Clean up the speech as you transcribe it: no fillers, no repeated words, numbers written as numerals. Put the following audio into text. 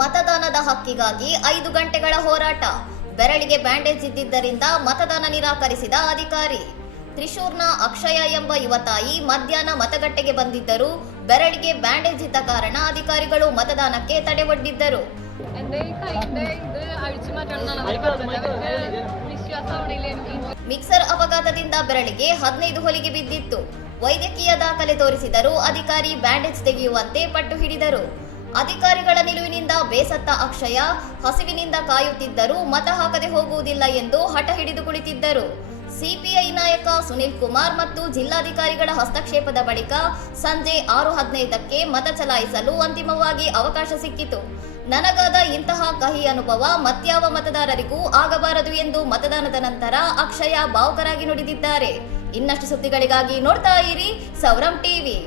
ಮತದಾನದ ಹಕ್ಕಿಗಾಗಿ 5 ಗಂಟೆಗಳ ಹೋರಾಟ. ಬೆರಳಿಗೆ ಬ್ಯಾಂಡೇಜ್ ಇದ್ದಿದ್ದರಿಂದ ಮತದಾನ ನಿರಾಕರಿಸಿದ ಅಧಿಕಾರಿ. ತ್ರಿಶೂರ್ನ ಅಕ್ಷಯ ಎಂಬ ಯುವ ತಾಯಿ ಮಧ್ಯಾಹ್ನ ಮತಗಟ್ಟೆಗೆ ಬಂದಿದ್ದರು. ಬೆರಳಿಗೆ ಬ್ಯಾಂಡೇಜ್ ಇದ್ದ ಕಾರಣ ಅಧಿಕಾರಿಗಳು ಮತದಾನಕ್ಕೆ ತಡೆ ಒಡ್ಡಿದ್ದರು. ಮಿಕ್ಸರ್ ಅಪಘಾತದಿಂದ ಬೆರಳಿಗೆ 15 ಹೊಲಿಗೆ ಬಿದ್ದಿತ್ತು. ವೈದ್ಯಕೀಯ ದಾಖಲೆ ತೋರಿಸಿದರೂ ಅಧಿಕಾರಿ ಬ್ಯಾಂಡೇಜ್ ತೆಗೆಯುವಂತೆ ಪಟ್ಟು ಹಿಡಿದರು. ಅಧಿಕಾರಿಗಳ ನಿಲುವಿನಿಂದ ಬೇಸತ್ತ ಅಕ್ಷಯ ಹಸಿವಿನಿಂದ ಕಾಯುತ್ತಿದ್ದರೂ ಮತ ಹಾಕದೆ ಹೋಗುವುದಿಲ್ಲ ಎಂದು ಹಠ ಹಿಡಿದು ಕುಳಿತಿದ್ದರು. ಸಿಪಿಐ ನಾಯಕ ಸುನಿಲ್ ಕುಮಾರ್ ಮತ್ತು ಜಿಲ್ಲಾಧಿಕಾರಿಗಳ ಹಸ್ತಕ್ಷೇಪದ ಬಳಿಕ ಸಂಜೆ 6:15ಕ್ಕೆ ಮತ ಚಲಾಯಿಸಲು ಅಂತಿಮವಾಗಿ ಅವಕಾಶ ಸಿಕ್ಕಿತು. ನನಗಾದ ಇಂತಹ ಕಹಿ ಅನುಭವ ಮತ್ಯಾವ ಮತದಾರರಿಗೂ ಆಗಬಾರದು ಎಂದು ಮತದಾನದ ನಂತರ ಅಕ್ಷಯ ಭಾವುಕರಾಗಿ ನುಡಿದಿದ್ದಾರೆ. ಇನ್ನಷ್ಟು ಸುದ್ದಿಗಳಿಗಾಗಿ ನೋಡ್ತಾ ಇರಿ ಸೌರಂ ಟಿವಿ.